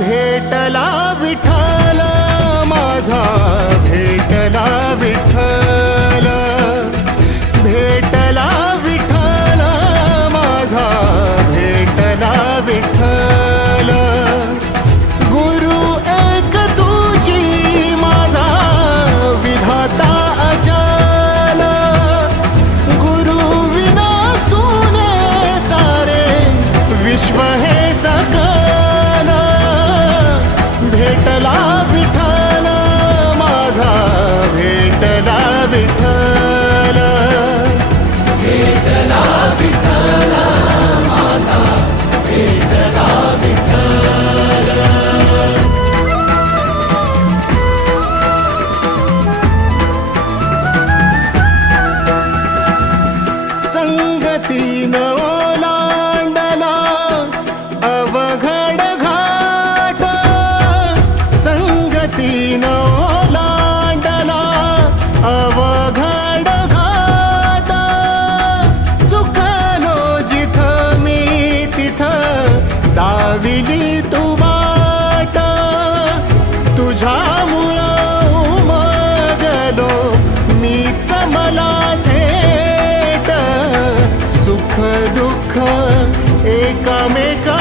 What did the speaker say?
भेटला विठ्ठल माझा, भेटला विठ्ठल, भेटला विठ्ठल माझा, भेटला विठ्ठल. गुरु एक तुझी माझा विधाता अचल, गुरु विना सुने सारे विश्व हे सकल. भेटला विठ्ठल माझा, भेटला विठ्ठल, भेटला विठ्ठल माझा, भेटला विठ्ठल. संगतीन ओलांडला अवघड घाट, संगतीन ओलांडला अवघड घाट. चुकलो जिथं मी तिथं दाविली तू वाट, तुझ्यामुळं उमगलो मीच मला थेट. सुख दुःख एकामेका